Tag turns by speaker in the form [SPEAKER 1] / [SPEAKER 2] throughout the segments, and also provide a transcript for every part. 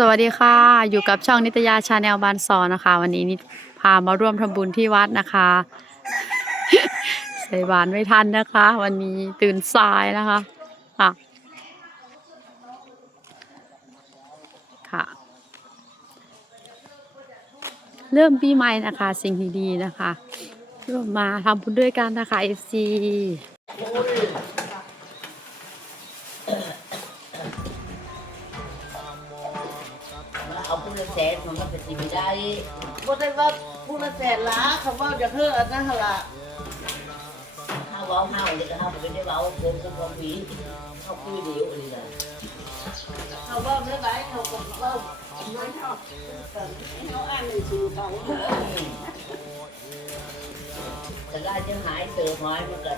[SPEAKER 1] สวัสดีค่ะ อยู่กับช่องนิตยาชาแนลบานซอนะคะ วันนี้นิพามาร่วมทำบุญที่วัดนะคะ ใส่บานไม่ทันนะคะ วันนี้ตื่นสายนะคะค่ะค่ะ เริ่มปีใหม่นะคะ สิ่งดีๆนะคะร่วมมาทำบุญด้วยกันนะคะ FC
[SPEAKER 2] สนมันก็เป็นสิ่งไม่ได้
[SPEAKER 3] บ่ได้ว่าผู้ละแสนล้าเขาว่าจะเฮืออันนั้นหั่นล่ะ
[SPEAKER 2] ถ้าเว้าเฮาเลยก็เฮาไม่ได้เว้าเกินกับความผีเขาคุยเดียวเลยนะ
[SPEAKER 3] เขาว่าไม่ไหวเขาก็เว้าน้อยเท่าเขาอ่านหนังสือเขา
[SPEAKER 2] แต่ได้จะหายเสือหอยมันก็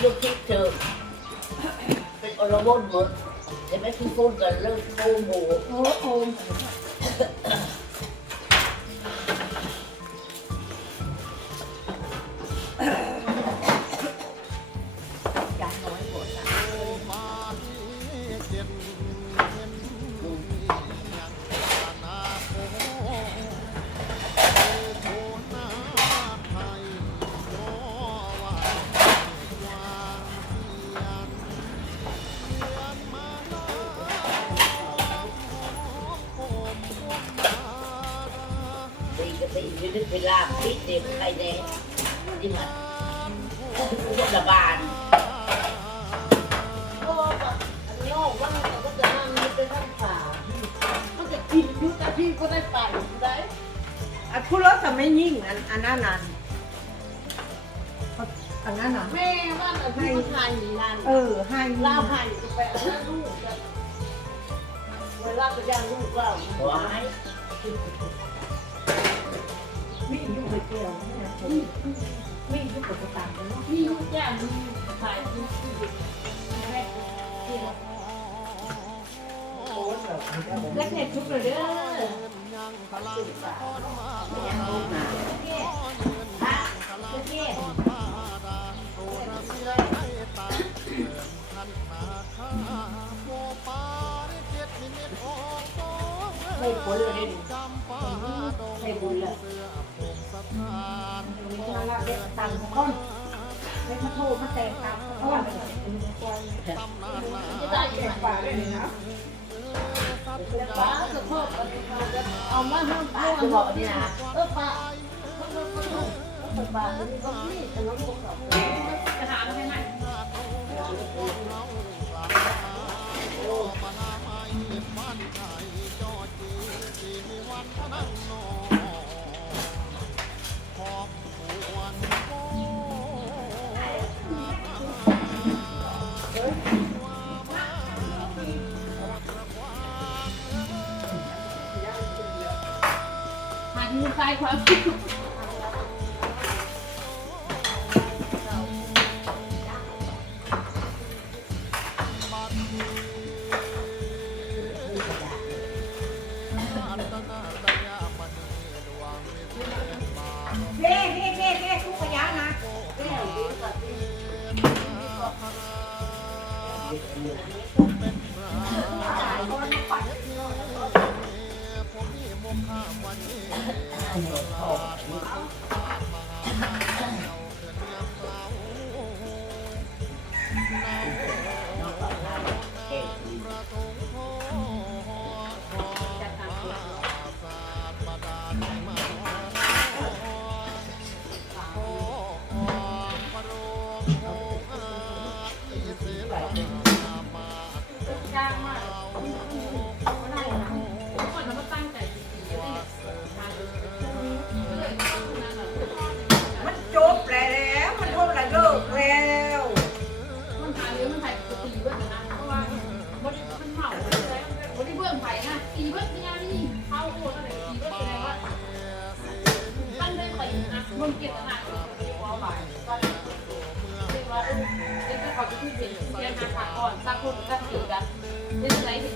[SPEAKER 2] สำหรับบนยุคที่เธอเป็นอรบนหมดแต่ไม่คือพูดกันเรื่องโกหมู
[SPEAKER 3] โอ้โห
[SPEAKER 2] ก็ตียืดเวลาพิษเด็กใครแน่ที่มันพุทธบาล
[SPEAKER 3] โอ้แบบอันนอกว่าเขาก็จะนั่งนี่ไปทางป่ามันจะกินยุแต่พี่ก็ได้ไปได้อันผู้รถแต่ไม่ยิ่งอันอันนั้นนั่นอันนั้นน่ะแม่ว่าอันที่ไทยนั่นเออให้ลาไทยก็ไปอันนั้นลูกเวลาไปย่างลูกเรา
[SPEAKER 2] ไว้
[SPEAKER 3] มีอยู่ในเกลียวมีอยู่กับต่างกันเนาะมีอยู่ย่างมีขายมีที่แม่ที่เราเล็กเน็ตทุกเลยเด้อ
[SPEAKER 2] ไม่ยังลูกนะ
[SPEAKER 3] ไม่ผลเลยไม่บุญเลย มาละเด็กต่างคนเด็กมาโทษมาแต่งต่างคนจะได้แก่ป่าได้เลยนะป้าจะโทษเอามาห้าม
[SPEAKER 2] ป้า
[SPEAKER 3] ป้า
[SPEAKER 2] จะบอกนี่นะ
[SPEAKER 3] เออป้าป้าป้าป้าป้าก็มีแต่น้องบอกเราจะหาไม่ไหน
[SPEAKER 1] หั น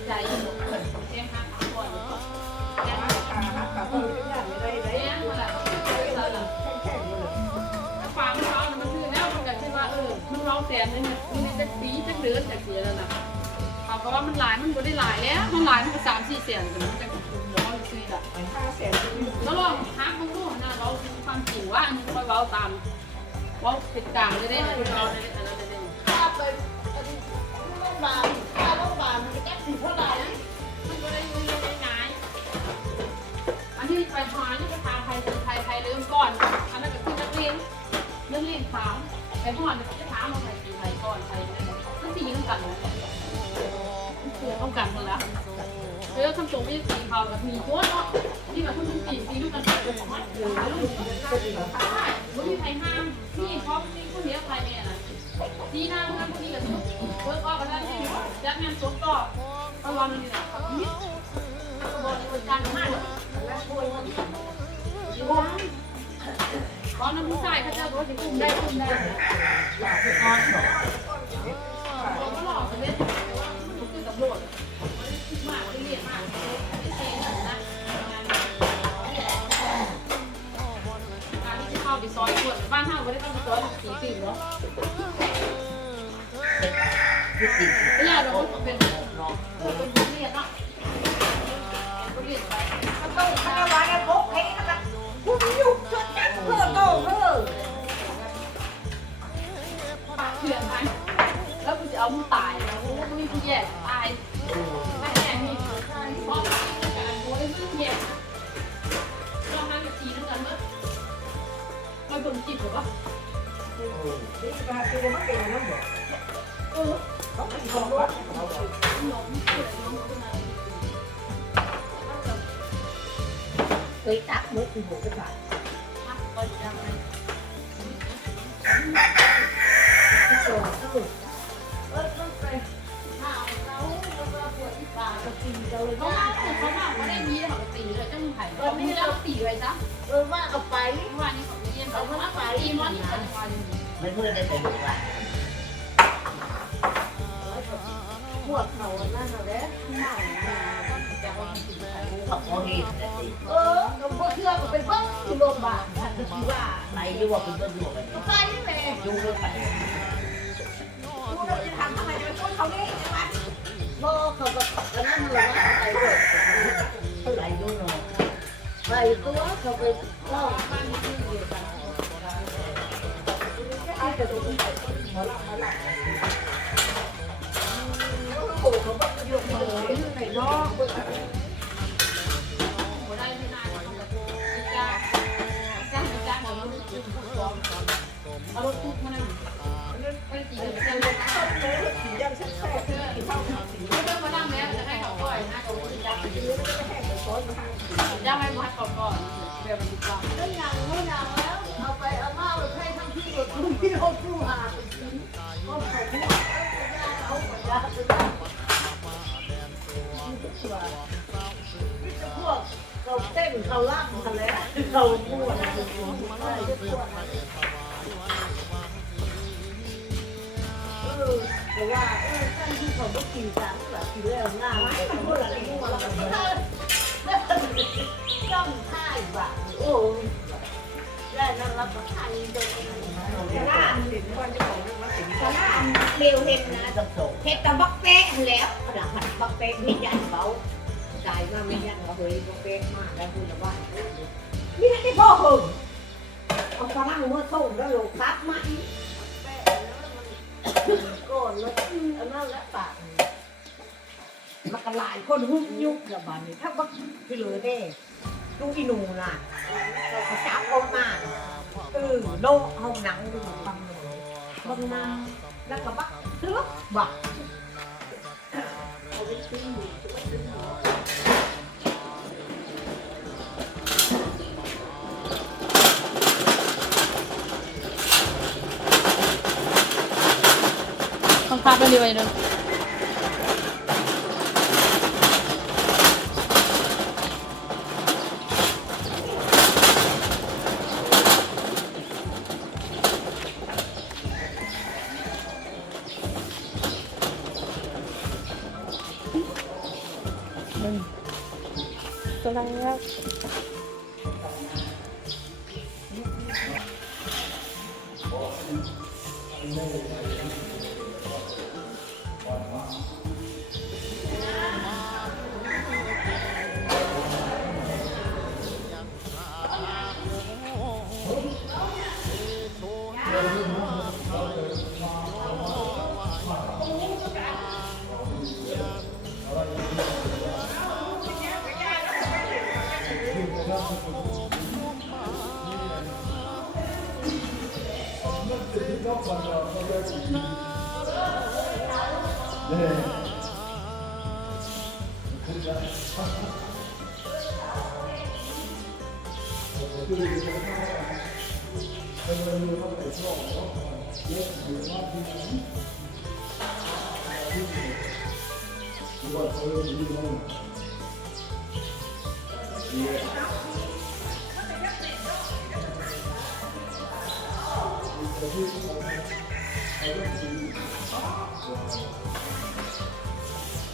[SPEAKER 1] ใจ
[SPEAKER 3] เจ๊ค่ะก่
[SPEAKER 1] อนฟังเขามันคือแล้วมันก็ใช่ว่าเออมันราองแสนนึงมันจะปีจะเดืนจะเสียแล้วนะเขาก็ว่ามันหลายมันก็ได้หลายแล้วมันหลายมันก็สามสี่เสียนแต่มันจะร้อนคือแบบห้าเสีละ
[SPEAKER 3] แล้
[SPEAKER 1] วลองฮักมันรู้นะเราความจิ๋วว่าอันนี้คอยเบาตามว่าติดตา
[SPEAKER 3] มจะได้
[SPEAKER 1] เรา ไปหอดจะถามมาไทยไทยก่อนไทยนั่นสีน้ำกันเลยคือต้องกันหมดแล้วเออคำโจมไม่สีเขากับมีตัวเนาะที่แบบคุณสีสีลูกกันเป็นของมันเออลูกใช่ไม่มีใครห้ามนี่เพราะนี่คนเดียวใครเนี่ยนะดีหน้าเพื่อนพวกนี้กับทุกเวิร์กออกกันได้ที่จัดงานสงต่อระวังนี่นะนี่บอลคนจังมากเลย
[SPEAKER 3] แล้วช่วยมัน
[SPEAKER 1] ตอนนั้นผู้ชายเขาจะรู้ว่าจะคุมได้คุมได้เราก็หลอกกันเล่นแต่ว่ามันคือตำรวจคิดมากไม่เรียนมากไม่เซ็งนะการที่เข้าไปซอยขวดบ้านห้างไม่ได้เข้าไปซอยสีสิ่เนาะ เื่
[SPEAKER 3] อน
[SPEAKER 1] ไหมแล้วกูจะเอามึงตายแล้วกูไม่มีผู้แย่ตายไม่แน่นี่เพราะการโวยซึ่งแย่ลองนั่งกับทีนกันเมื่อมันเป็นจิตหรอวะ
[SPEAKER 3] นี่ปลาตัวมันเป็นน้ำบ่เออเขาเป็นของรถ
[SPEAKER 1] น้องเกิดน้องคนนั้น
[SPEAKER 3] เคยตักมือคือหัวกระดาษ
[SPEAKER 1] พักก่
[SPEAKER 3] อเออต้องไปข้าวเราเราปวดที่ปากก็กินเราเลย
[SPEAKER 1] มีเขาตีเลยจ้ามึงไผ่ก็ไม่ได้เอาตีไว้ซะ
[SPEAKER 3] เออว่าเอาไป
[SPEAKER 1] ว่านี่เขาเรียนเขาว่าตีมันนี่เขาว่าอย่างนี้
[SPEAKER 2] ไม่เพื่อได้แต่ลูกหลาน
[SPEAKER 3] ปวดเขานั่นเอาแล้วหน้า
[SPEAKER 1] แต่ว่าตีไผ่
[SPEAKER 2] เขาพอเห็นแต่ติด
[SPEAKER 3] เออเราพวกเชื่อก็เป็นเพิ่งที่โรงพยาบาลท่านก็คิดว่า
[SPEAKER 2] ไปอยู่ว่าเป็นต้นอยู่กัน
[SPEAKER 3] ก็ไปนี่แหละ
[SPEAKER 2] อยู่เรื่องไป
[SPEAKER 3] จะทำทำไมจะไปพูดเขานี่ใช่ไหมโบเขาก็แล้วนั่นเลยว่าไปด้วย
[SPEAKER 2] ไปอยู่เนาะ
[SPEAKER 3] ไปตัวเขาไปล่อ
[SPEAKER 1] บ้านนี้คือเดียวกัน
[SPEAKER 3] เอาแต่ตัวนี้มาละมาละโอ้เขาบอกยกมืออยู่ในนอก
[SPEAKER 1] หัวได้ที่นายเขาแบบจ้าจ้าจ้าของเราเอารถตุ๊กมานั่ง ย
[SPEAKER 3] สียังแซ่บๆสีเท่าสี
[SPEAKER 1] ไม่ต้องมานั่งแม้จะให้เขาก่อยนะเขาจะจับ
[SPEAKER 3] สีไม่ได้แห้งแต่ซอยมาทางสี
[SPEAKER 1] จะให้มาก่อนก่อนเดี๋ยวมันดีกว่า
[SPEAKER 3] ก็ยังไม่ยังแล้วเอาไปเอามาให้ทั้งที่รถทุกที่เขาสู้หาเป็นชิ้นก็เขาพูดเอาไปยาไปยาพวกเราเต้นเขาล่ำกันแล้วเราพูดอะไรจะพูด เออแต่ว่าเออท่านที่เขาก็กินสังแบบกินแล้วง่ายไม่พูดอะไรมั่วแล้วก็จ้องท่ายแบบโอ้แล้วนั่งรับประทานจน
[SPEAKER 4] ชนะสินวันที่ของนั่นว่าสิน
[SPEAKER 3] ชนะเร็วเห็นนะ
[SPEAKER 2] ต้องส่ง
[SPEAKER 3] เห็ดตะบักเป๊ะแล้วขนาดบักเป๊ะไม่ยันเขาใจมากไม่ยันเขาเฮ้ยบักเป๊ะมากแล้วคุณจะว่านี่ไม่พ่อหึงเอาฝรั่งมาส่งแล้วลงคัดมาอีก ก่อนแล้วอันนั้นและปากมันก็หลายคนหุ้มยุบระบาดนี่ถ้าบักที่เหลือเด้ดูอีหนูน่ะเขาจับออกมาเออโลกห้องหนังดูฟังหนูบังนาแล้วก็บักซื้อบัก
[SPEAKER 1] เอาไปเ കളിവായിരുന്നു Salamat. Thank
[SPEAKER 5] you. 哈哈，我这个是他们，他们因为他们在做，哦，也是在做。我做的是什么？也是。
[SPEAKER 3] 他们要什么？
[SPEAKER 5] 我做的是什么？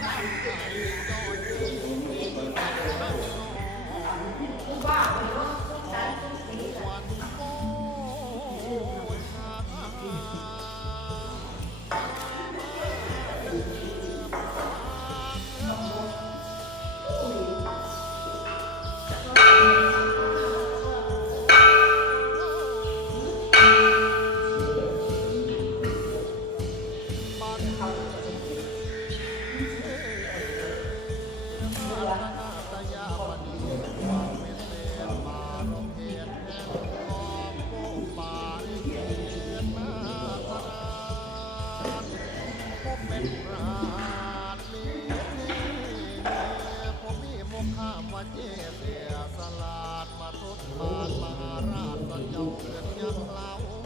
[SPEAKER 4] Yeah. มา
[SPEAKER 1] เจเสียสลาดมาทุ
[SPEAKER 4] กมาลมหา
[SPEAKER 5] ราชสัญญาเกิดยังเล่า